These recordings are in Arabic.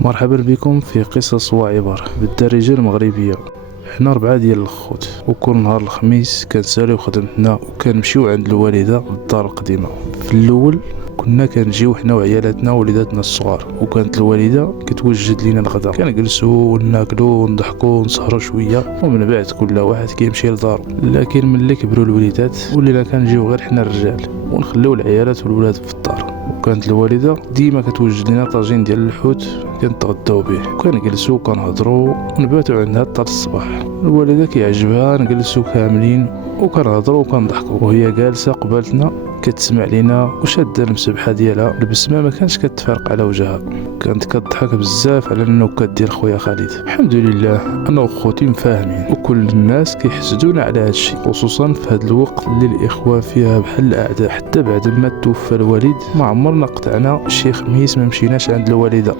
مرحبا بكم في قصص وعبر بالدارجة المغربية. حنا 4 ديال الخوت، وكل نهار الخميس كنساليو خدمتنا وكنمشيو عند الوالدة للدار القديمة. في الاول كنا كنجيو حنا وعيالاتنا ووليداتنا الصغار، وكانت الوالدة كتوجد لينا الغداء، كنجلسو وناكلو ونضحكو ونسهرو شويه، ومن بعد كل واحد كيمشي لدارو. لكن ملي كبروا الوليدات ولينا كنجيو غير حنا الرجال ونخليو العيالات والولاد في الدار. وكانت الوالده ديما كتوجد لنا طاجين ديال الحوت كنتغداو به، وكنجلسو وكنهضرو ونباتو عندها حتى الصباح. الوالده كيعجبها نجلسو كاملين وكنهضرو وكنضحكو، وهي جالسه قبالتنا كتسمع لينا وشاده المسبحه ديالها. البسمه ما كانش كتفارق على وجهها، كانت كتضحك بزاف على النكات ديال خويا خالد. الحمد لله انا وخوتي مفاهمين، وكل الناس كيحسدونا على هادشي، خصوصا في هاد الوقت اللي الاخوه فيها بحال الاعداء. حتى بعد ما توفى الوالد ما عمرنا قطعنا شي خميس ما مشيناش عند الوالده.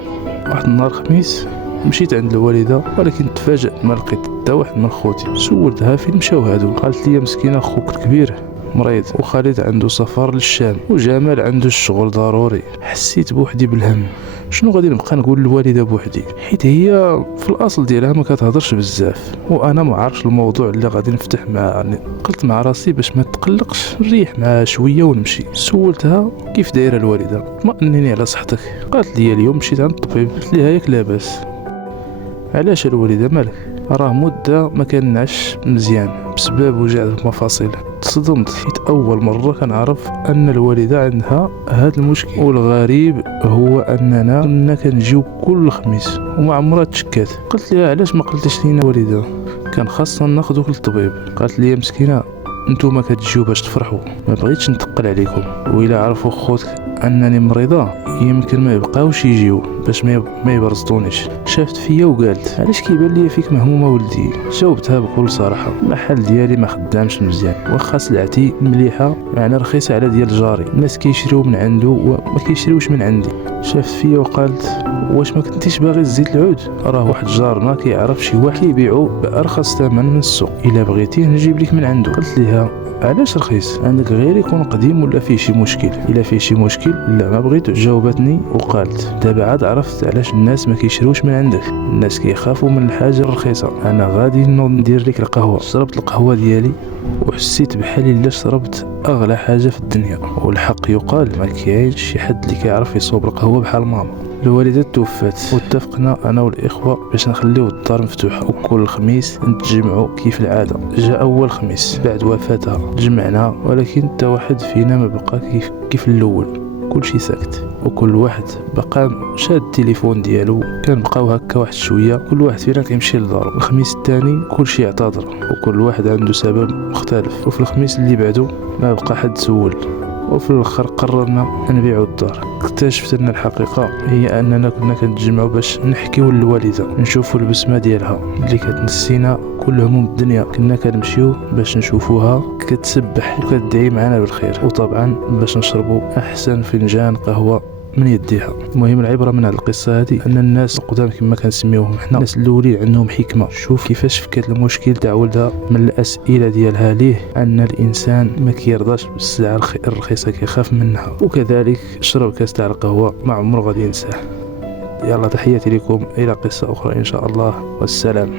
واحد النهار خميس مشيت عند الوالده، ولكن تفاجأت ما لقيت حتى واحد من خوتي. سولتها فين مشاو هادو، قالت لي مسكينه خوك الكبير مريض، وخالد عنده سفر للشام، وجمال عنده الشغل ضروري. حسيت بوحدي بالهم، شنو غادي نبقى نقول للوالده بوحدي، حيت هي في الاصل ديالها ما كتهضرش بزاف، وانا ما عارفش الموضوع اللي غادي نفتح معاه. قلت مع راسي باش ما تقلقش نريح معها شويه ونمشي. سولتها كيف دايره الوالده، طمئنيني على صحتك. قالت لي اليوم مشيت عند الطبيب. قلت لها ياك لاباس. علاش الوالده مالك؟ راه مده ما كنعش مزيان بسبب وجع المفاصل. تصدمت حيت اول مره كنعرف ان الوالده عندها هذا المشكل، والغريب هو اننا كنا كنجيو كل خميس وما عمرها تشكات. قلت لها علاش ما قلتش لينا والده، كان خاصنا ناخذوك للطبيب. قالت لي مسكينه نتوما كتجيو باش تفرحوا، ما بغيتش نتقل عليكم، وإلا عرفوا خوتك انني مريضه يمكن ما يبقاوش يجيو باش ما يبرزطونيش. شافت فيا وقالت علاش كيبان لي فيك مهمومه ولدي. جاوبتها بكل صراحه، المحل ديالي ما خدامش مزيان، واخا سلعتي مليحه يعني رخيصه على ديال جاري، الناس كيشريو من عنده وما كيشريوش من عندي. شافت فيا وقالت واش ما كنتيش باغي الزيت العود، راه واحد جارنا كيعرف شي واحد كيبيعو بارخص ثمن من السوق، الا بغيتيه نجيب لك من عنده. قلت ليها علاش رخيص، عندك غير يكون قديم ولا فيه شي مشكل؟ الا فيه شي مشكل لا ما بغيت. جاوبتني وقالت دابا عاد عرفت علاش الناس ما كيشروش من عندك، الناس كيخافوا من الحاجه الرخيصه. انا غادي ندير لك القهوه. شربت القهوه ديالي وحسيت بحال الا شربت اغلى حاجه في الدنيا، والحق يقال ما كاينش شي حد اللي كيعرف يصوب القهوه بحال ماما. الوالده توفات واتفقنا انا والاخوه باش نخليو الدار مفتوحه، وكل خميس نتجمعوا كيف العاده. جاء اول خميس بعد وفاتها تجمعنا، ولكن حتى واحد فينا ما بقى كيف الاول، كلشي ساكت، وكل واحد بقى شاد التليفون ديالو. كنبقاو هكا واحد شويه، كل واحد فينا كيمشي لدارو. الخميس الثاني كلشي اعتذر وكل واحد عنده سبب مختلف، وفي الخميس اللي بعده ما بقى حد سول، وفي الاخر قررنا نبيعوا الدار. اكتشفت ان الحقيقه هي اننا كنا كنتجمعوا باش نحكيو للوالده، نشوفوا البسمه ديالها اللي كتنسينا كل هموم الدنيا. كنا كنمشيو باش نشوفوها كتسبح وكتدعي معنا بالخير، وطبعا باش نشربوا احسن فنجان قهوه من يديها. المهم العبره من هذه القصه هذه ان الناس القدام كما كنسميوهم حنا الناس الاولين عندهم حكمه. شوف كيفاش فكات المشكل تاع ولدها. من الاسئله ديالها ليه ان الانسان ما كيرضاش بالسلعه الرخيصه، كيخاف منها، وكذلك شرب كاس تاع القهوه ما عمره غادي ينساه. يلا تحياتي لكم، الى قصه اخرى ان شاء الله، والسلام.